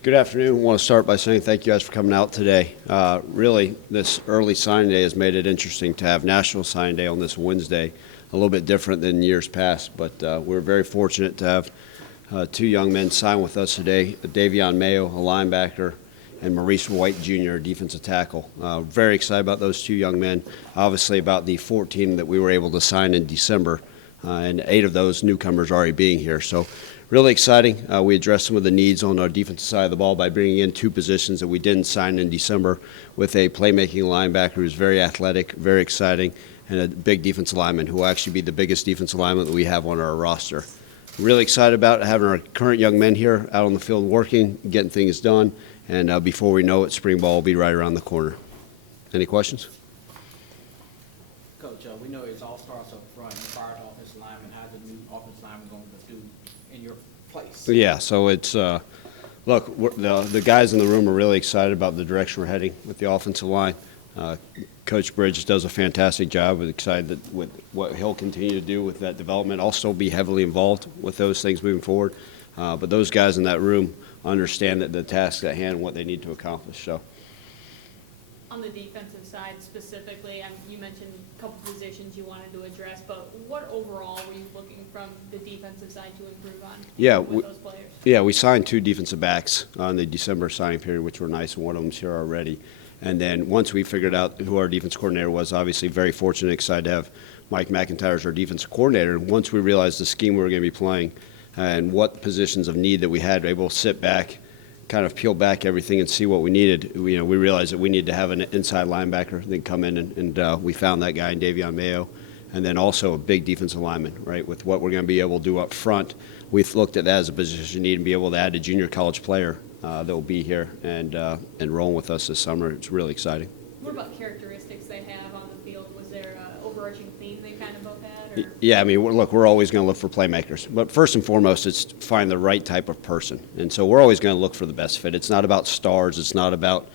Good afternoon. I want to start by saying thank you guys for coming out today. Really, this early signing day has made it interesting to have National Signing Day on this Wednesday, a little bit different than years past, but we're very fortunate to have two young men sign with us today, Davion Mayo, a linebacker, and Maurice White Jr., a defensive tackle. Very excited about those two young men, obviously about the 14 that we were able to sign in December, and 8 of those newcomers already being here. So really exciting. We addressed some of the needs on our defensive side of the ball by bringing in 2 positions that we didn't sign in December with a playmaking linebacker who's very athletic, very exciting, and a big defensive lineman who will actually be the biggest defensive lineman that we have on our roster. Really excited about having our current young men here out on the field working, getting things done, and before we know it, spring ball will be right around the corner. Any questions? Coach, we know it's all starts up front. You fired offensive lineman. How's the new offensive lineman going to do in your place? Yeah, so it's look, the guys in the room are really excited about the direction we're heading with the offensive line. Coach Bridges does a fantastic job. We're excited that with what he'll continue to do with that development. I'll still be heavily involved with those things moving forward. But those guys in that room understand that the task at hand and what they need to accomplish. So. On the defensive side specifically, you mentioned a couple positions you wanted to address, but what overall were you looking from the defensive side to improve on with those players? Yeah, we signed 2 defensive backs on the December signing period, which were nice, and one of them's here already. And then once we figured out who our defense coordinator was, obviously very fortunate, excited to have Mike McIntyre as our defensive coordinator. And once we realized the scheme we were going to be playing and what positions of need that we had, able to sit back, kind of peel back everything and see what we needed. We realized that we needed to have an inside linebacker, then come in and we found that guy in Davion Mayo, and then also a big defensive lineman, right? With what we're going to be able to do up front, we've looked at that as a position need and be able to add a junior college player that will be here and enroll with us this summer. It's really exciting. What about characteristics they have on the field? Was there an overarching theme they kind of both had? Or? Yeah, I mean, look, we're always going to look for playmakers. But first and foremost, it's find the right type of person. And so we're always going to look for the best fit. It's not about stars. It's not about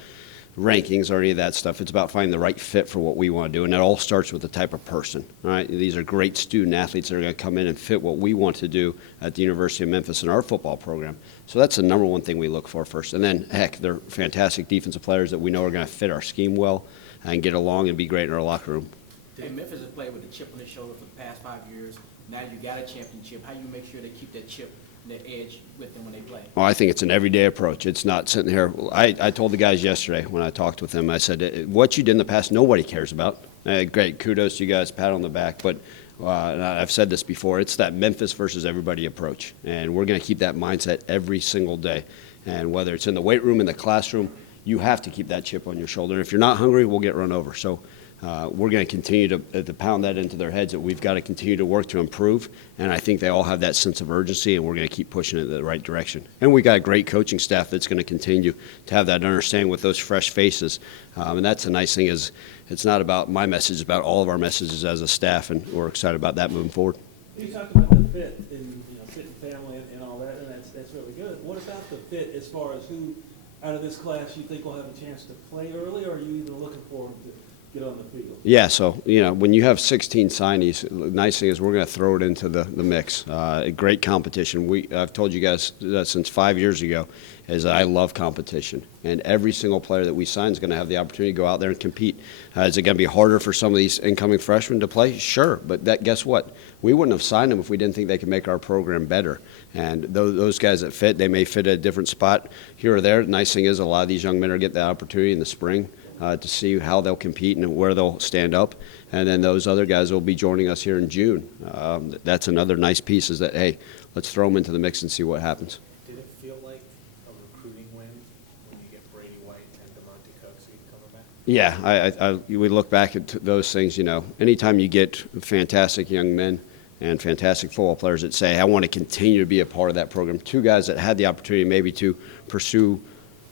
rankings or any of that stuff. It's about finding the right fit for what we want to do. And it all starts with the type of person, all right? These are great student athletes that are going to come in and fit what we want to do at the University of Memphis in our football program. So that's the number one thing we look for first. And then, heck, they're fantastic defensive players that we know are going to fit our scheme well and get along and be great in our locker room. Hey, Memphis has played with a chip on their shoulder for the past 5 years. Now you got a championship. How do you make sure they keep that chip, that edge with them when they play? Well, I think it's an everyday approach. It's not sitting here. I told the guys yesterday when I talked with them, I said, what you did in the past, nobody cares about. Great, kudos to you guys, pat on the back. But and I've said this before, it's that Memphis versus everybody approach. And we're going to keep that mindset every single day. And whether it's in the weight room, in the classroom, you have to keep that chip on your shoulder. And if you're not hungry, we'll get run over. So we're going to continue to pound that into their heads that we've got to continue to work to improve. And I think they all have that sense of urgency, and we're going to keep pushing it in the right direction. And we got a great coaching staff that's going to continue to have that understanding with those fresh faces. And that's the nice thing is it's not about my message, it's about all of our messages as a staff, and we're excited about that moving forward. You talked about the fit and fit and family and all that, and that's really good. What about the fit as far as who out of this class you think will have a chance to play early, or are you even looking for them to get on the field? Yeah, so, when you have 16 signees, the nice thing is we're going to throw it into the mix. A great competition. I've told you guys that since 5 years ago is I love competition. And every single player that we sign is going to have the opportunity to go out there and compete. Is it going to be harder for some of these incoming freshmen to play? Sure, but guess what? We wouldn't have signed them if we didn't think they could make our program better. And those guys that fit, they may fit at a different spot here or there. The nice thing is a lot of these young men are getting that opportunity in the spring to see how they'll compete and where they'll stand up. And then those other guys will be joining us here in June. That's another nice piece is that, hey, let's throw them into the mix and see what happens. Did it feel like a recruiting win when you get Brady White and DeMonte Coxie coming back? Yeah, we look back at those things, anytime you get fantastic young men and fantastic football players that say, I want to continue to be a part of that program. 2 guys that had the opportunity maybe to pursue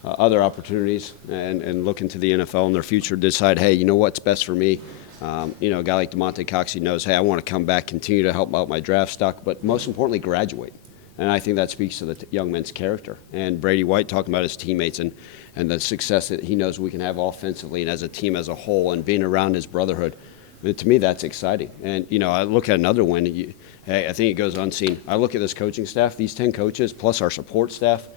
other opportunities and look into the NFL in their future, decide, hey, you know what's best for me? A guy like DeMonte Coxie knows, hey, I want to come back, continue to help out my draft stock, but most importantly, graduate. And I think that speaks to the young men's character. And Brady White talking about his teammates and the success that he knows we can have offensively and as a team as a whole and being around his brotherhood. To me, that's exciting. And, I look at another win. I think it goes unseen. I look at this coaching staff, these 10 coaches, plus our support staff,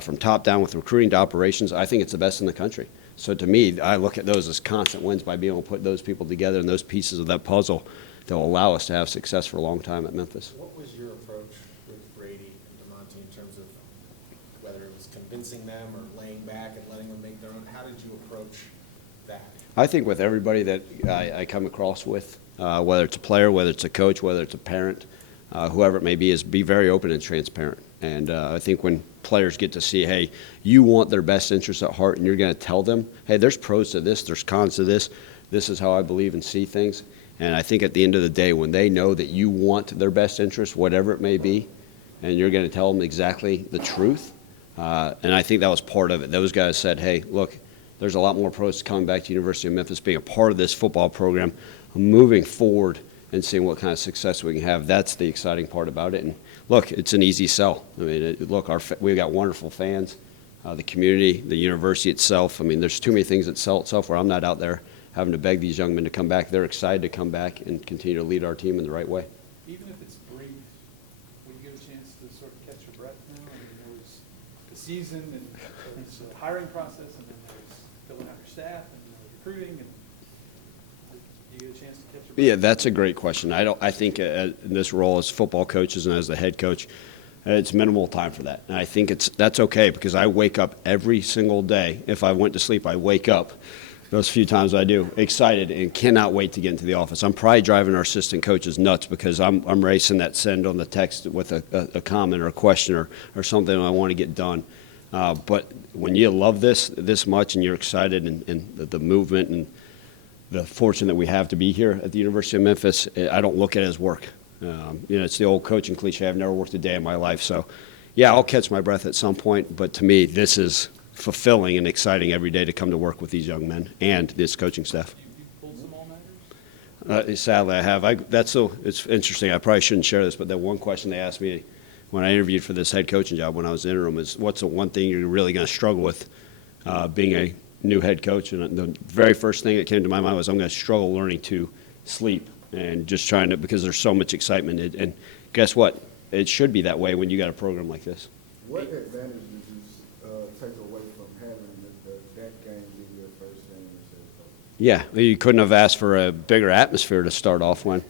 from top down with recruiting to operations. I think it's the best in the country. So to me, I look at those as constant wins by being able to put those people together and those pieces of that puzzle that will allow us to have success for a long time at Memphis. What was your approach with Brady and DeMonte in terms of whether it was convincing them or laying back and letting them make their own? How did you approach that? I think with everybody that I come across with, whether it's a player, whether it's a coach, whether it's a parent, whoever it may be, is be very open and transparent. And I think when players get to see, hey, you want their best interests at heart, and you're going to tell them, hey, there's pros to this, there's cons to this, this is how I believe and see things. And I think at the end of the day, when they know that you want their best interest, whatever it may be, and you're going to tell them exactly the truth, and I think that was part of it. Those guys said, hey, look, there's a lot more pros coming back to University of Memphis, being a part of this football program, moving forward and seeing what kind of success we can have. That's the exciting part about it. And look, it's an easy sell. I mean, look, we've got wonderful fans, the community, the university itself. I mean, there's too many things that sell itself where I'm not out there having to beg these young men to come back. They're excited to come back and continue to lead our team in the right way. Even if it's brief, will you get a chance to sort of catch your breath now? I mean, there was the season, and there's the hiring process, and then there's filling out your staff, and recruiting, and do you get a chance to catch your breath? Yeah, that's a great question. I think in this role as football coaches and as the head coach, it's minimal time for that. And I think that's okay, because I wake up every single day. If I went to sleep, I wake up those few times I do, excited and cannot wait to get into the office. I'm probably driving our assistant coaches nuts, because I'm racing that send on the text with a comment or a question or something I want to get done. But when you love this much and you're excited and the movement and the fortune that we have to be here at the University of Memphis, I don't look at it as work. It's the old coaching cliche, I've never worked a day in my life. So, yeah, I'll catch my breath at some point, but to me, this is fulfilling and exciting every day to come to work with these young men and this coaching staff. You pulled some all-nighters? Sadly, I have. It's interesting. I probably shouldn't share this, but the one question they asked me when I interviewed for this head coaching job when I was interim is, what's the one thing you're really going to struggle with being a new head coach? And the very first thing that came to my mind was, I'm going to struggle learning to sleep and just trying to, because there's so much excitement. And guess what? It should be that way when you got a program like this. What advantage did you take away from having that game be your first game as head coach? Yeah, you couldn't have asked for a bigger atmosphere to start off in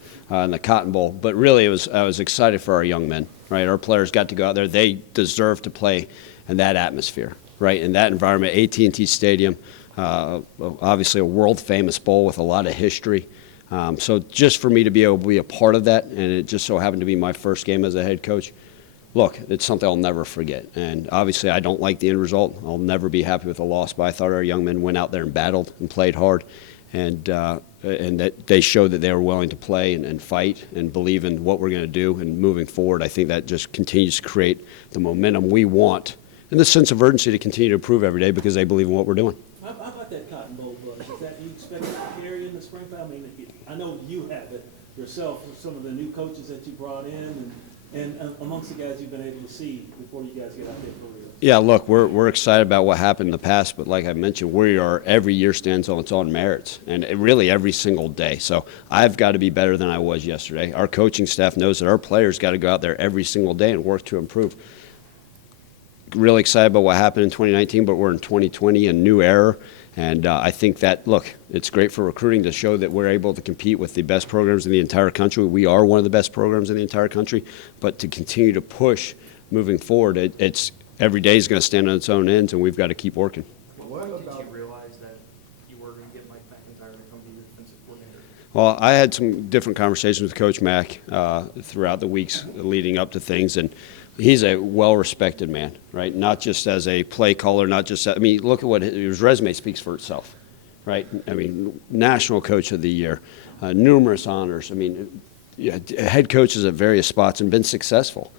the Cotton Bowl. But really, I was excited for our young men, right? Our players got to go out there. They deserve to play in that atmosphere, right? In that environment, AT&T Stadium, obviously a world-famous bowl with a lot of history. So just for me to be able to be a part of that, and it just so happened to be my first game as a head coach, look, it's something I'll never forget. And obviously I don't like the end result. I'll never be happy with a loss, but I thought our young men went out there and battled and played hard, and that they showed that they were willing to play and fight and believe in what we're going to do. And moving forward, I think that just continues to create the momentum we want and the sense of urgency to continue to improve every day, because they believe in what we're doing. How about that Cotton Bowl buzz? Is that you expect it to carry in the spring? I mean, I know you have it yourself with some of the new coaches that you brought in and amongst the guys you've been able to see before you guys get out there for real. Yeah, look, we're excited about what happened in the past, but like I mentioned, every year stands on its own merits, and really every single day. So I've got to be better than I was yesterday. Our coaching staff knows that our players got to go out there every single day and work to improve. Really excited about what happened in 2019, but we're in 2020, a new era. And I think that, look, it's great for recruiting to show that we're able to compete with the best programs in the entire country. We are one of the best programs in the entire country. But to continue to push moving forward, it's every day is going to stand on its own ends, and we've got to keep working. What Did about you realize that you were going to get Mike McIntyre to come be your defensive coordinator? Well, I had some different conversations with Coach Mack throughout the weeks leading up to things, and he's a well-respected man, right? Not just as a play caller, not just – I mean, look at what his resume speaks for itself, right? I mean, National Coach of the Year, numerous honors. I mean, head coaches at various spots and been successful.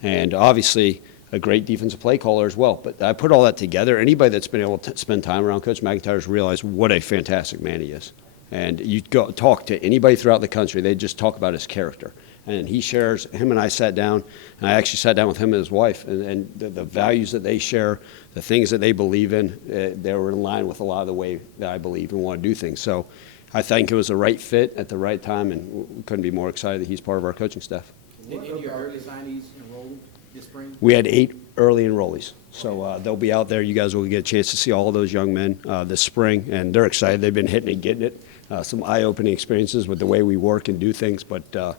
And obviously a great defensive play caller as well. But I put all that together. Anybody that's been able to spend time around Coach McIntyre has realized what a fantastic man he is. And you go talk to anybody throughout the country, they just talk about his character. And him and I sat down, and I actually sat down with him and his wife, and the values that they share, the things that they believe in, they were in line with a lot of the way that I believe and want to do things. So I think it was the right fit at the right time, and we couldn't be more excited that he's part of our coaching staff. Did any of your early signees enroll this spring? We had 8 early enrollees. So they'll be out there. You guys will get a chance to see all of those young men this spring, and they're excited. They've been hitting and getting it. Some eye-opening experiences with the way we work and do things, but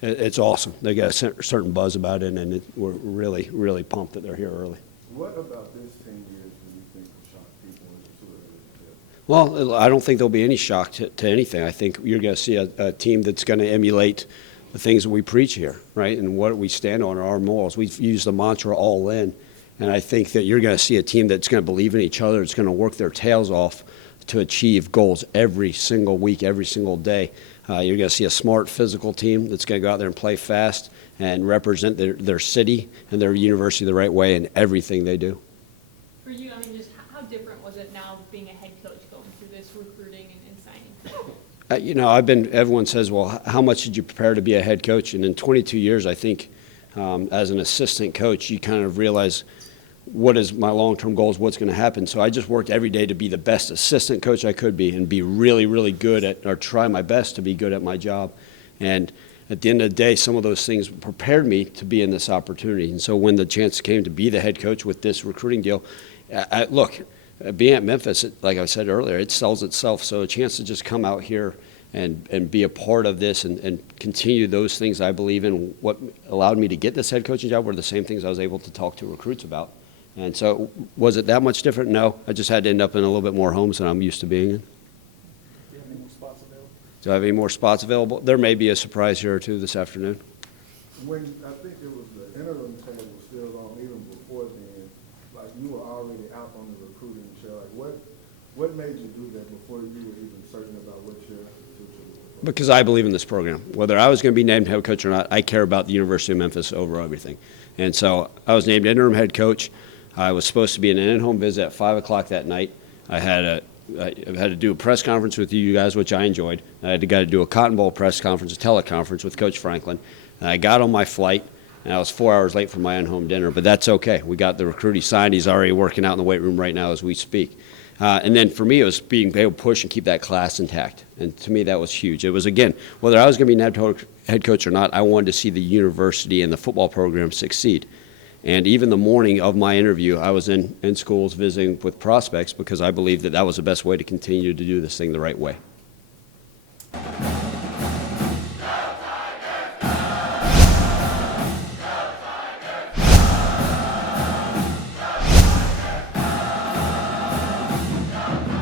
it's awesome. They got a certain buzz about it, and we're really, really pumped that they're here early. What about this 10 years do you think will shock people in the tour of the tip? Well, I don't think there'll be any shock to anything. I think you're going to see a team that's going to emulate the things that we preach here, right? And what we stand on are our morals. We've used the mantra all in, and I think that you're going to see a team that's going to believe in each other. It's going to work their tails off to achieve goals every single week, every single day. You're going to see a smart physical team that's going to go out there and play fast and represent their city and their university the right way in everything they do. For you, I mean, just how different was it now being a head coach going through this recruiting and signing? Everyone says, well, how much did you prepare to be a head coach? And in 22 years, I think as an assistant coach, you kind of realize what is my long-term goals, what's going to happen. So I just worked every day to be the best assistant coach I could be and be really, really good at, or try my best to be good at my job. And at the end of the day, some of those things prepared me to be in this opportunity. And so when the chance came to be the head coach with this recruiting deal, look, being at Memphis, like I said earlier, it sells itself. So a chance to just come out here and be a part of this and continue those things I believe in, what allowed me to get this head coaching job were the same things I was able to talk to recruits about. And so was it that much different? No. I just had to end up in a little bit more homes than I'm used to being in. Do you have any more spots available? Do I have any more spots available? There may be a surprise here or two this afternoon. When, I think it was the interim table still on even before then, like you were already out on the recruiting trail. Like what made you do that before you were even certain about what your future was? Because I believe in this program. Whether I was going to be named head coach or not, I care about the University of Memphis over everything. And so I was named interim head coach. I was supposed to be in an in-home visit at 5 o'clock that night. I had to do a press conference with you guys, which I enjoyed. I had to do a Cotton Bowl press conference, a teleconference with Coach Franklin. And I got on my flight, and I was 4 hours late for my in-home dinner, but that's okay. We got the recruit. He signed. He's already working out in the weight room right now as we speak. And then for me, it was being able to push and keep that class intact. And to me, that was huge. It was, again, whether I was going to be head coach or not, I wanted to see the university and the football program succeed. And even the morning of my interview, I was in schools visiting with prospects because I believed that was the best way to continue to do this thing the right way.